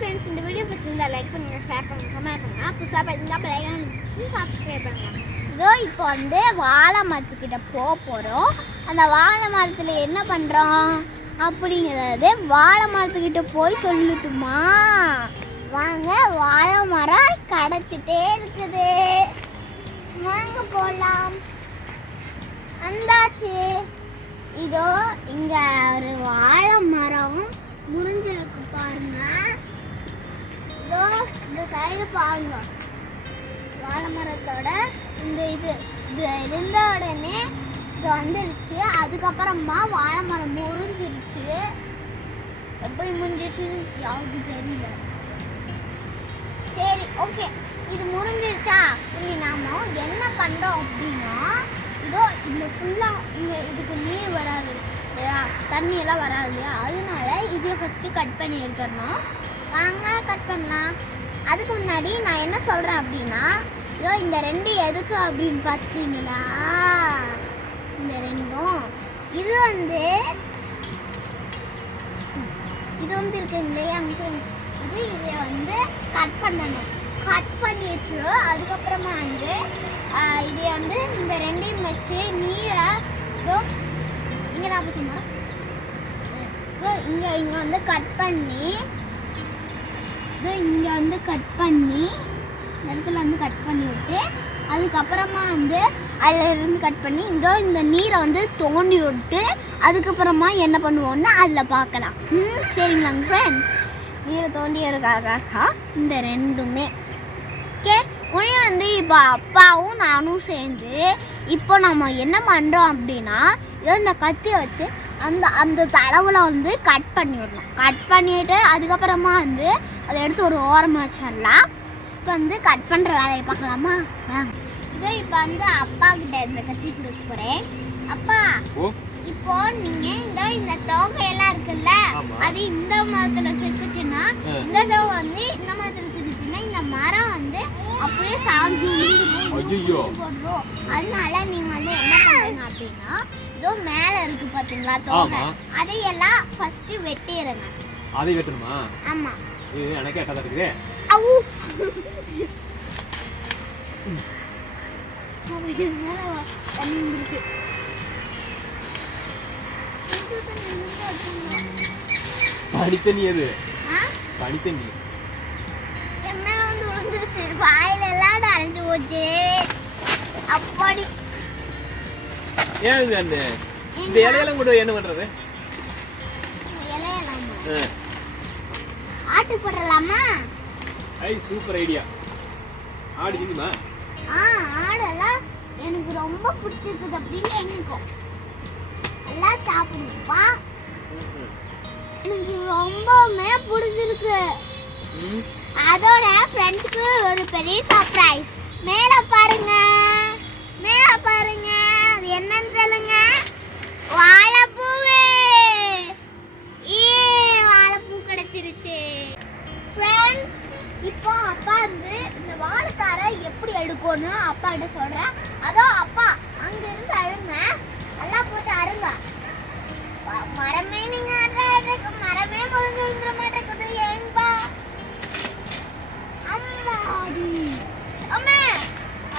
Friends, இந்த video பிடிச்சிருந்தா like பண்ணுங்க, ஷேர் பண்ணுங்க, கமெண்ட் பண்ணுங்க. புதுசாக பார்த்தீங்கன்னா பெல் ஐகான் சப்ஸ்கிரைப் பண்ணுங்க. இதோ இப்போ வந்து வாழை மரத்துக்கிட்ட போகிறோம். அந்த வாழை மரத்தில் என்ன பண்ணுறோம் அப்படிங்கிறது வாழை மரத்துக்கிட்ட போய் சொல்லிட்டுமா? வாங்க, வாழை மரம் கிடச்சிட்டே இருக்குது, வாங்க போகலாம். அந்தாச்சு. இதோ இங்க ஒரு வாழை மரம் முறிஞ்சிருக்கு பாருங்க. இதோ இந்த சைடு பாருங்க, வாழை மரத்தோட இந்த இது இருந்த உடனே இது வந்துருச்சு. அதுக்கப்புறமா வாழை மரம் முறிஞ்சிருச்சு. எப்படி முறிஞ்சிருச்சுன்னு யாருக்கு தெரியல. சரி, ஓகே, இது முறிஞ்சிருச்சா? இனி நாம என்ன பண்றோம் அப்படின்னா, இதோ இந்த ஃபுல்லாக இதுக்கு நீர் வராது இல்லையா, தண்ணியெல்லாம் வராது இல்லையா, அதனால இதை ஃபஸ்ட்டு கட் பண்ணி எடுத்துடணும். வாங்க கட் பண்ணலாம். அதுக்கு முன்னாடி நான் என்ன சொல்கிறேன் அப்படின்னா, இதோ இந்த ரெண்டு எதுக்கு அப்படின்னு பார்த்தீங்களா? இந்த ரெண்டும் இது வந்து இருக்குங்க இல்லையா, இதை வந்து கட் பண்ணணும். கட் பண்ணிட்டு அதுக்கப்புறமா வந்து இதை வந்து இந்த ரெண்டையும் வச்சு நீரை இதோ இங்கே தான் பார்த்துமா, இங்கே வந்து கட் பண்ணி, இதோ இங்கே வந்து கட் பண்ணி இந்த இடத்துல வந்து கட் பண்ணி விட்டு அதுக்கப்புறமா வந்து அதில் இருந்து கட் பண்ணி இதோ இந்த நீரை வந்து தோண்டி விட்டு அதுக்கப்புறமா என்ன பண்ணுவோம்னா அதில் பார்க்கலாம். சரிங்களாங்க ஃப்ரெண்ட்ஸ்? நீரை தோண்டி இருக்காக்கா இந்த ரெண்டுமே. ஓகே, உடனே வந்து இப்போ அப்பாவும் நானும் சேர்ந்து இப்போ நம்ம என்ன பண்ணுறோம் அப்படின்னா, இதோ இந்த கத்தியை வச்சு அந்த தளவில் வந்து கட் பண்ணி விடணும். கட் பண்ணிவிட்டு அதுக்கப்புறமா வந்து அதை எடுத்து ஒரு ஓரமாக வச்சிடலாம். இப்போ வந்து கட் பண்ணுற வேலையை பார்க்கலாமா? இதோ இப்போ வந்து அப்பா கிட்ட இந்த கத்தி கொடுக்க போகிறேன். அப்பா, இப்போ நீங்க இந்த தோகையெல்லாம் இருக்குல்ல, அது இந்த மரத்துல சிக்குச்சுன்னா, இந்த தோகை வந்து இந்த மரத்துல சிக்குச்சுன்னா இந்த மரம் வந்து அப்படியே சாஞ்சு போடுறோம். அதனால நீங்க வந்து என்ன பண்றீங்க அப்படின்னா, இதோ மேல இருக்கு பாத்தீங்களா தோகை, அதையெல்லாம் ஃபர்ஸ்ட் வெட்டிடுங்க. அதை வெட்டணுமா? ஆமா. எனக்கே எட்டதா இருக்குது. தண்ணி வந்துருச்சு. பனித்தண்ணி, அது பனித்தண்ணி என்ன வந்து வந்துருச்சு, வாயில எல்லாம் அரைஞ்சு போச்சு. அப்படி ஏன் இது அந்த இந்த இலையெல்லாம் கூட என்ன பண்றது? இலையெல்லாம் ஆட்டு போடலாமா? ஐ, சூப்பர் ஐடியா. ஆடு திங்குமா? ஆடெல்லாம் எனக்கு ரொம்ப பிடிச்சிருக்குது அப்படின்னு எண்ணிக்கும் எல்லாம் சாப்பிடுப்பா. எனக்கு ரொம்பவுமே பிடிச்சிருக்கு. அதோட ஃப்ரெண்ட்ஸ்க்கு ஒரு பெரிய சர்ப்ரைஸ். மேல பாருங்க, மேல பாருங்க, அது என்னன்னு சொல்லுங்க? வாழைப்பூவே. வாழைப்பூ கிடைச்சிருச்சு ஃப்ரெண்ட்ஸ். இப்போ அப்பா வந்து இந்த வாழைக்காரை எப்படி எடுக்கணும்னு அப்பா கிட்ட சொல்றேன். அதோ அப்பா அங்க இருந்து அழுங்க, நல்லா போட்டு அருங்க. மரமே நீங்க மரமே முழுந்து விழுந்துற மாட்டேங்குது. ஏன்பா அம்மாடி, அம்மா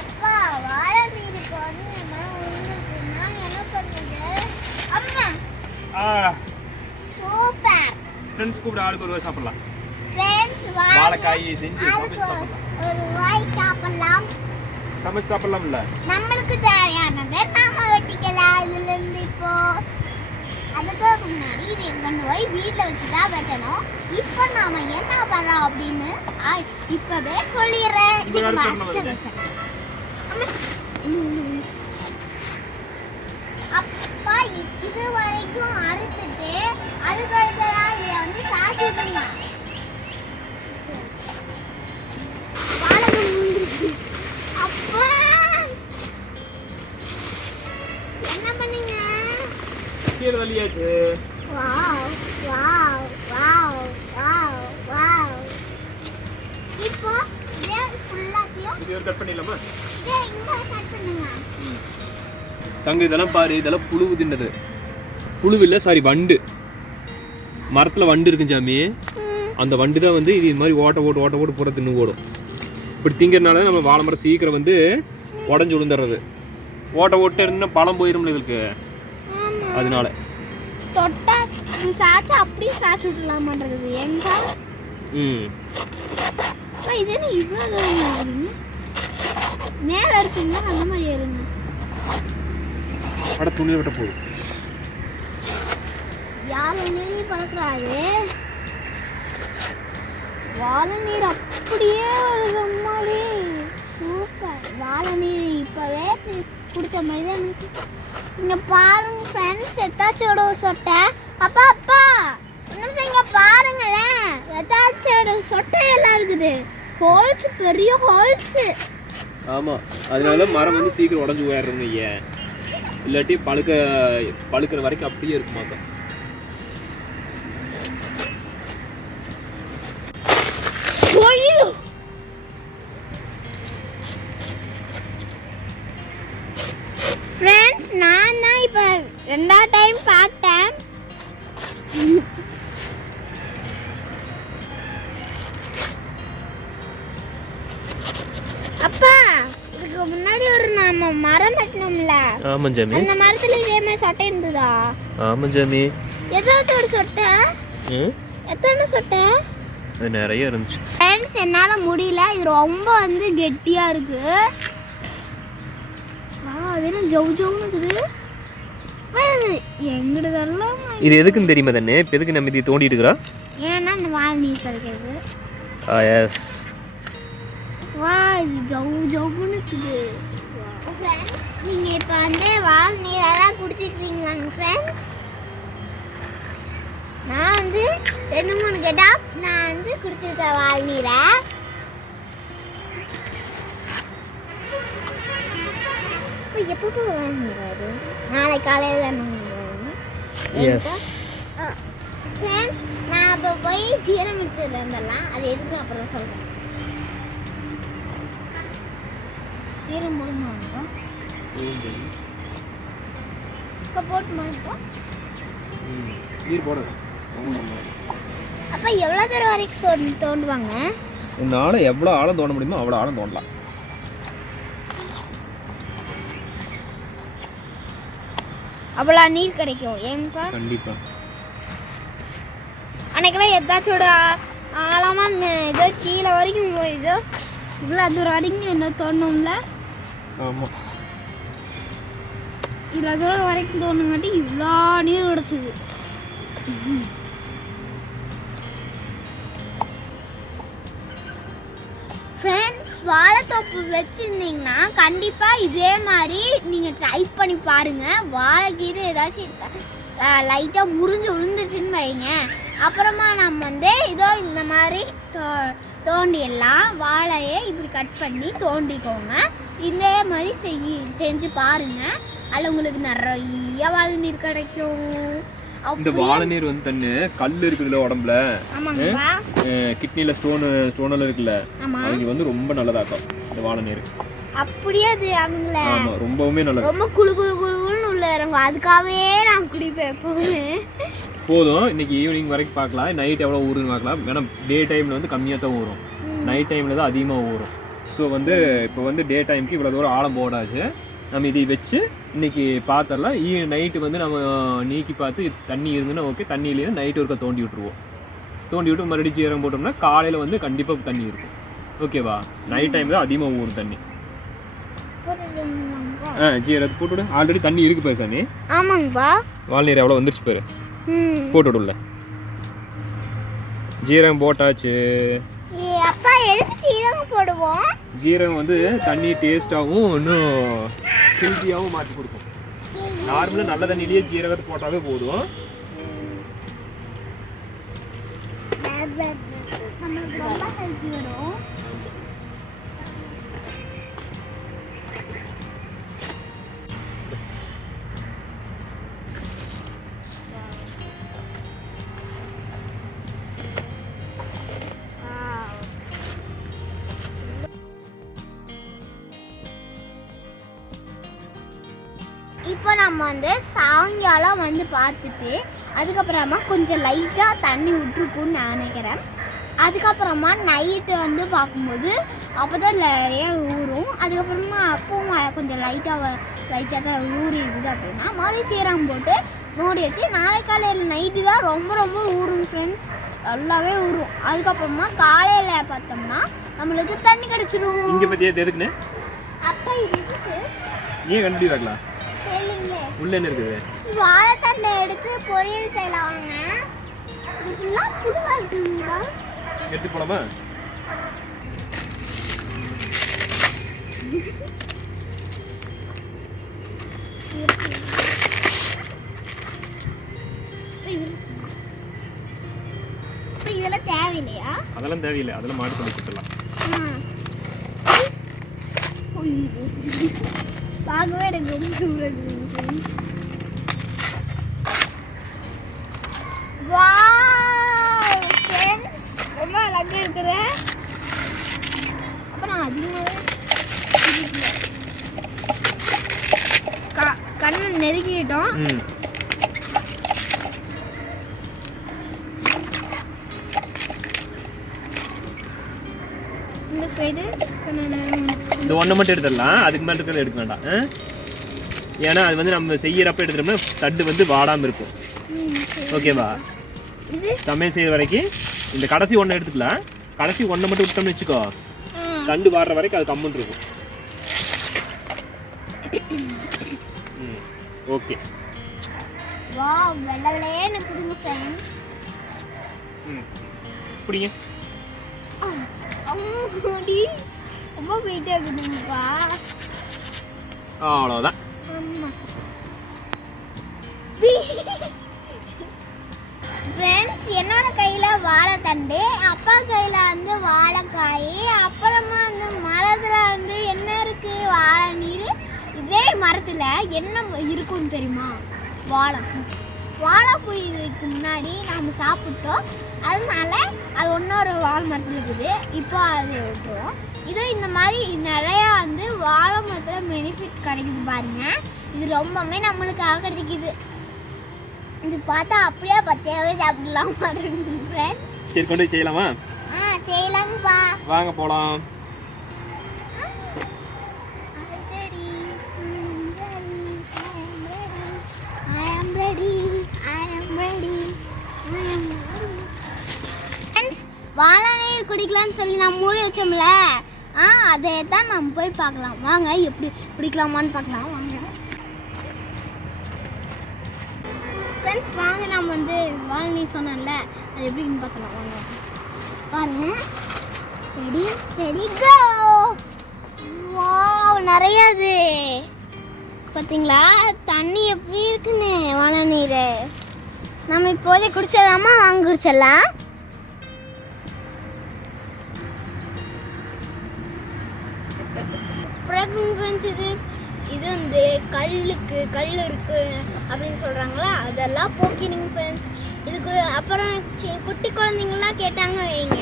அப்பா வாழை மீனுக்கு வந்து நான் என்ன பண்ணுது? அம்மா சூப்பர். ஃப்ரெண்ட்ஸ் கூட ஆளுக்கு ஒரு வாய் சாப்பிடலாம். ஃப்ரெண்ட்ஸ் வாழைக்காய் செஞ்சு சமைச்சு சாப்பிடலாம். ஒரு வாய் சாப்பிடலாம். சமைச்சு சாப்பிடலாம் இல்ல? நம்மளுக்கு தேவையானதை நாம வெட்டிக்கலாம் இதுல இருந்து. இப்போ அதுக்கு முன்னாடி இது கொண்டு போய் வீட்டில் வச்சு தான் வெட்டணும். இப்போ நாம என்ன பண்றோம் அப்படின்னு இப்பவே சொல்லிடுறேன். அப்பா இது வரைக்கும் அறுத்துட்டு அதுக்கு அடுத்ததான் இதை வந்து சாத்தி விடலாம். அப்பா என்ன பண்ணீங்க? கீழே வலியாச்சு. Wow wow wow wow wow. இப்போ இதை ஃபுல்லாத்தையும் இது கட் பண்ணிடலாமா? இதை இங்க கட் பண்ணுங்க. தங்க இதெல்லாம் பாரு, இதெல்லாம் புழு தின்னது. புழு இல்லை, சாரி, வண்டு. மரத்துல வண்டு இருக்கு சாமி. அந்த வண்டு தான் வந்து இது மாதிரி ஓட்ட போட்டு பூரா தின்னு போடும். இப்படி திங்கிறதுனால நம்ம வாழை மரம் சீக்கிரம் வந்து உடஞ்சி விழுந்துடுறது. ஓட்ட இருந்தால் பழம் போயிடும்ல இதுக்கு, அதனால தொட்டா சாச்சா அப்படியே சாச்சு விட்டுலாமான்றது எங்க. இது என்ன இவ்வளோ தூரம் மேலே இருக்குங்களா? அந்த மாதிரி ஏறுங்க. அட துணி விட்ட போகுது. யார் ஒன்றும் பறக்கூடாது. வாழை நீர் அப்படியே வருது அம்மாடி. சூப்பர். வாழை நீர் இப்போவே குடிச்ச மாதிரி தான் இருக்கு. இங்கே பாருங்க ஃப்ரெண்ட்ஸ், எத்தாச்சோட சொட்டை. அப்பா நிமிஷம் இங்கே பாருங்களேன், எத்தாச்சோட சொட்டை எல்லாம் இருக்குது. ஹோல்ஸ், பெரிய ஹோல்ஸ். ஆமாம், அதனால மரம் வந்து சீக்கிரம் உடஞ்சி போயிடுறோங்க. ஏன் இல்லாட்டி பழுக்கிற வரைக்கும் அப்படியே இருக்க மாட்டோம். ஃப்ரெண்ட்ஸ், நான் தான் இப்போ 2வது டைம் பார்த்தேன். அப்பா, இதுக்கு முன்னாடி ஒரு நாம மரம் வெட்டணும்ல? ஆமா ஜாமி. அந்த மரத்துல இதே மாதிரி சொட்டை இருந்ததா? ஆமா ஜாமி. எதாவது ஒரு சொட்டை? எத்தனை சொட்டை? அது நிறைய இருந்துச்சு. ஃப்ரெண்ட்ஸ், என்னால முடியல. இது ரொம்ப வந்து கெட்டியா இருக்கு. அது என்ன ஜவுன்னு இருக்குது. எங்கடதெல்லாம் இது எதுக்குன்னு தெரியுமா தானே? இப்போ எதுக்கு நம்ம இதை தோண்டிட்டு இருக்கிறா? ஏன்னா இந்த வாழை நீர் கிடைக்கிறது. எஸ். வா, இது ஜவுன்னு இருக்குது. நீங்கள் இப்போ வந்து வாழை நீரெல்லாம் குடிச்சிக்கிறீங்களாங்க ஃப்ரெண்ட்ஸ்? நான் வந்து 2-3 கெட்டா நான் வந்து குடிச்சிருக்கேன் வாழை நீரை. எப்போ வாழை நீர் அது? நாளை காலையில் தான். எஸ் ஃப்ரெண்ட்ஸ், நான் இப்போ போய் ஜீரம் எடுத்துட்டு இருந்தெல்லாம் அது எதுக்கு அப்புறம் சொல்கிறேன். ஜீரம் போடுமா இப்போ போட்டுமா? இப்போ நீர் போடு. அப்போ எவ்வளோ தூரம் வரைக்கும் தோண்டுவாங்க? இந்த ஆழை எவ்வளோ ஆழம் தோண்ட முடியுமோ அவ்வளோ ஆழம் தோண்டலாம். அவ்வளோ நீர் கிடைக்கும் ஏங்கப்பா? கண்டிப்பா. அன்னைக்கெல்லாம் எதாச்சோட ஆழமாக ஏதோ கீழே வரைக்கும் இதோ இவ்வளோ தூரம் வரைக்கும் என்ன தோணும்ல? ஆமாம், இவ்வளோ தூரம் வரைக்கும் தோணுங்காட்டி இவ்வளோ நீர் கிடச்சிது. ஃப்ரெண்ட்ஸ், வாழைத்தோப்பு வச்சுருந்தீங்கன்னா கண்டிப்பாக இதே மாதிரி நீங்கள் ட்ரை பண்ணி பாருங்கள். வாழைக்கீரை ஏதாச்சும் லைட்டாக விழுந்துச்சுன்னு வைங்க. அப்புறமா நம்ம வந்து இதோ இந்த மாதிரி தோண்டிடலாம். வாழையை இப்படி கட் பண்ணி தோண்டிக்கோங்க. இதே மாதிரி செஞ்சு பாருங்கள். அதில் உங்களுக்கு நிறைய வாழை நீர் கிடைக்கும். இந்த வாழை நீர் வந்து தண்ணி கல் இருக்குதுல்ல உடம்புல, கிட்னில ஸ்டோனெல்லாம் இருக்குல்ல, அது வந்து ரொம்ப நல்லதாக்கும் இந்த வாழை நீர். அப்படியே அது அவங்கள ரொம்பவுமே நல்லது. ரொம்ப குளுன்னு உள்ள இறங்கும். அதுக்காகவே நான் குடிப்பேன் எப்பவுமே. போதும், இன்னைக்கு ஈவினிங் வரைக்கும் பார்க்கலாம். நைட் எவ்வளோ ஊறுன்னு பார்க்கலாம். ஏன்னா டே டைமில் வந்து கம்மியாக தான் ஊறும், நைட் டைமில் தான் அதிகமாக ஊறும். ஸோ வந்து இப்போ வந்து டே டைமுக்கு இவ்வளோ தூரம் ஆழம் போடாச்சு. நம்ம இதை வச்சு இன்னைக்கு பார்த்துடலாம். நைட்டு வந்து நம்ம நீக்கி பார்த்து தண்ணி இருந்துன்னா ஓகே, தண்ணி இல்லைன்னா நைட்டு ஒருக்கா தோண்டி விட்டுருவோம். தோண்டி விட்டு மறுபடியும் ஜீரம் போட்டோம்னா காலையில் வந்து கண்டிப்பாக தண்ணி இருக்கும். ஓகேவா? நைட் டைம் தான் அதிகமாக ஊறும் தண்ணி. ஜீரத்தை போட்டுவிடு. ஆல்ரெடி தண்ணி இருக்கு பாரு சாமி. ஆமாங்கப்பா. வால்நீர் எவ்வளோ வந்துருச்சு பாரு. போட்டுவிடல. ஜீரகம் போட்டாச்சு. அப்பா, எதுக்கு ஜீரகம் போடுவோம்? ஜீரகம் வந்து தண்ணி டேஸ்டாகவும் இன்னும் ஹெல்த்தியாகவும் மாற்றி கொடுக்கும். நார்மலாக நல்ல தண்ணியிலேயே ஜீரகத்தை போட்டாவே போதும். நம்மளுக்கு ரொம்ப ஹெல்த்தி வரும். இப்போ நம்ம வந்து சாயங்காலம் வந்து பார்த்துட்டு அதுக்கப்புறமா கொஞ்சம் லைட்டாக தண்ணி விட்டுருக்குன்னு நான் நினைக்கிறேன். அதுக்கப்புறமா நைட்டு வந்து பார்க்கும்போது அப்போ தான் நிறைய ஊறும். அதுக்கப்புறமா அப்பவும் கொஞ்சம் லைட்டாக தான் ஊறி இருக்குது அப்படின்னா மாதிரி சீரகம் போட்டு மூடி வச்சு நாளை காலையில் நைட்டு தான் ரொம்ப ரொம்ப ஊறும் ஃப்ரெண்ட்ஸ். நல்லாவே ஊறும். அதுக்கப்புறமா காலையில் பார்த்தோம்னா நம்மளுக்கு தண்ணி கிடச்சிடும். இங்கே பற்றியே எதுக்குன்னு அப்போ இதுக்கு ஏன் கண்டுபிடி வைக்கலாம் இல்லைங்களே உள்ள என்ன இருக்குது? வாழைத்தண்டை எடுத்து பொரியல் செய்யலாம். வாங்க இது ஃபுல்லாக புதுவாக இருக்குங்களா? எடுத்து போலாமா? இதெல்லாம் தேவையில்லையா? அதெல்லாம் தேவையில்லை, அதெல்லாம் மாடு பண்ணி கொடுத்துடலாம். பார்க்கவே எனக்கு ரொம்ப சூப்பராக இருக்குது. வாவ் ஃப்ரெண்ட்ஸ், ரொம்ப அழகாக இருக்குது. அப்போ நான் அதிகமாகவே கண்ணை நெருக்கிட்டோம். இந்த சைடு இந்த ஒன்றை மட்டும் எடுத்துடலாம், அதுக்கு மேலே இருக்கிறத எடுக்க வேண்டாம். ஏன்னா அது வந்து நம்ம செய்யறப்ப எடுத்துட்டோம்னா தட்டு வந்து வாடாமல் இருக்கும். ஓகேவா? சமையல் செய்கிற வரைக்கும் இந்த கடைசி ஒன்றை எடுத்துக்கலாம். கடைசி ஒன்றை மட்டும் விட்டோம்னு வச்சுக்கோ, தண்டு வாடுற வரைக்கும் அது கம்முன்னு இருக்கும். ஓகே. வாவ், வெள்ளை வெள்ளையேன்னு கொடுங்க ஃப்ரெண்ட்ஸ். புடிங்க. ரொம்ப வெயிட்டாக இருக்குதுங்கப்பா. அவ்வளோதான். ஃப்ரெண்ட்ஸ், என்னோட கையில் வாழைத்தண்டு, அப்பா கையில் வந்து வாழைக்காய், அப்புறமா வந்து மரத்தில் வந்து என்ன இருக்குது? வாழை நீர். இதே மரத்தில் என்ன இருக்குன்னு தெரியுமா? வாழைப்பூ. வாழைப்பூ இதுக்கு முன்னாடி நாம் சாப்பிட்டோம், அதனால அது இன்னொரு வாழை மரத்தில் இருக்குது. இப்போ அது விட்டுரும். இது இந்த மாதிரி நிறையா வந்து வாழை மரத்தில் பெனிஃபிட் கிடைக்குது பாருங்க. இது ரொம்பவுமே நம்மளுக்காக கிடைக்குது. இது பார்த்தா அப்படியே பச்சையாகவே சாப்பிடலாம் ஃப்ரெண்ட்ஸ். சரி, கொண்டு போய் செய்யலாமா? செய்யலாங்கப்பா, வாங்க போகலாம். வாழை நீர் குடிக்கலாம்னு சொல்லி நான் மூடி வச்சோம்ல, அதை தான் நம்ம போய் பார்க்கலாம். வாங்க, எப்படி குடிக்கலாமான்னு பார்க்கலாம். வாங்க ஃப்ரெண்ட்ஸ், வாங்க நம்ம வந்து வாழை நீர் சொன்னேன்ல, அது எப்படின்னு பார்க்கலாம். வாங்க பாருங்க. ரெடி ஸ்டெடி கோ. வாவ், நிறைய இது பார்த்தீங்களா? தண்ணி எப்படி இருக்குன்னு வாழை நீர். நம்ம இப்போதே குடிச்சிடலாமா? வாங்க குடிச்சிடலாம். ஃப்ரெண்ட்ஸ், இது வந்து கல் இருக்கு அப்படின்னு சொல்கிறாங்களா, அதெல்லாம் போக்கிடுங்க ஃப்ரெண்ட்ஸ். இதுக்கு அப்புறம் குட்டி குழந்தைங்களாம் கேட்டாங்க வைங்க,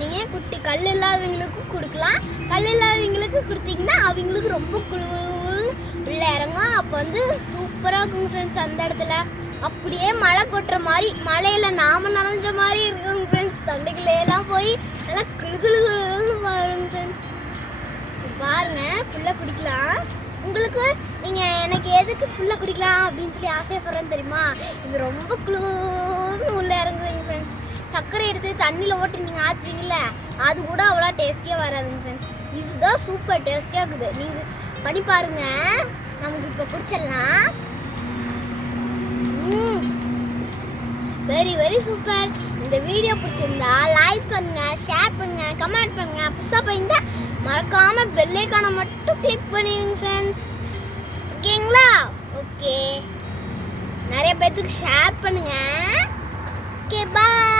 நீங்கள் குட்டி கல் இல்லாதவங்களுக்கும் கொடுக்கலாம். கல் இல்லாதவங்களுக்கு கொடுத்தீங்கன்னா அவங்களுக்கு ரொம்ப உள்ள இறங்கும். அப்போ வந்து சூப்பராக இருக்குங்க ஃப்ரெண்ட்ஸ். அந்த இடத்துல அப்படியே மழை கொட்டுற மாதிரி, மழையில் நாம நனைஞ்ச மாதிரி இருக்குங்க ஃப்ரெண்ட்ஸ். தொண்டைக்குள்ளேயெல்லாம் போய் நல்லா குளுகுளுன்னு பாருங்க ஃப்ரெண்ட்ஸ். பாருங்க, ஃபுல்லாக குடிக்கலாம். உங்களுக்கு நீங்கள் எனக்கு எதுக்கு ஃபுல்லாக குடிக்கலாம் அப்படின்னு சொல்லி ஆசையாக சொல்கிறேன்னு தெரியுமா? இது ரொம்ப குளுன்னு உள்ளே இறங்குதுங்க ஃப்ரெண்ட்ஸ். சர்க்கரை எடுத்து தண்ணியில் ஓட்டி நீங்கள் ஆற்றுவீங்கல்ல, அது கூட அவ்வளோ டேஸ்டியாக வராதுங்க ஃப்ரெண்ட்ஸ். இதுதான் சூப்பர் டேஸ்டியாக இருக்குது. நீங்கள் பண்ணி பாருங்க. நமக்கு இப்போ குடிச்சிடலாம். Very very super. இந்த வீடியோ பிடிச்சிருந்தா லைக் பண்ணுங்க, ஷேர் பண்ணுங்க, கமெண்ட் பண்ணுங்க. புதுசாக போயிருந்தா மறக்காம பெல் ஐகானை மட்டும் கிளிக் பண்ணிடுங்க ஃப்ரெண்ட்ஸ். ஓகேங்களா? ஓகே, நிறைய பேத்துக்கு ஷேர் பண்ணுங்க. ஓகே, பாய்.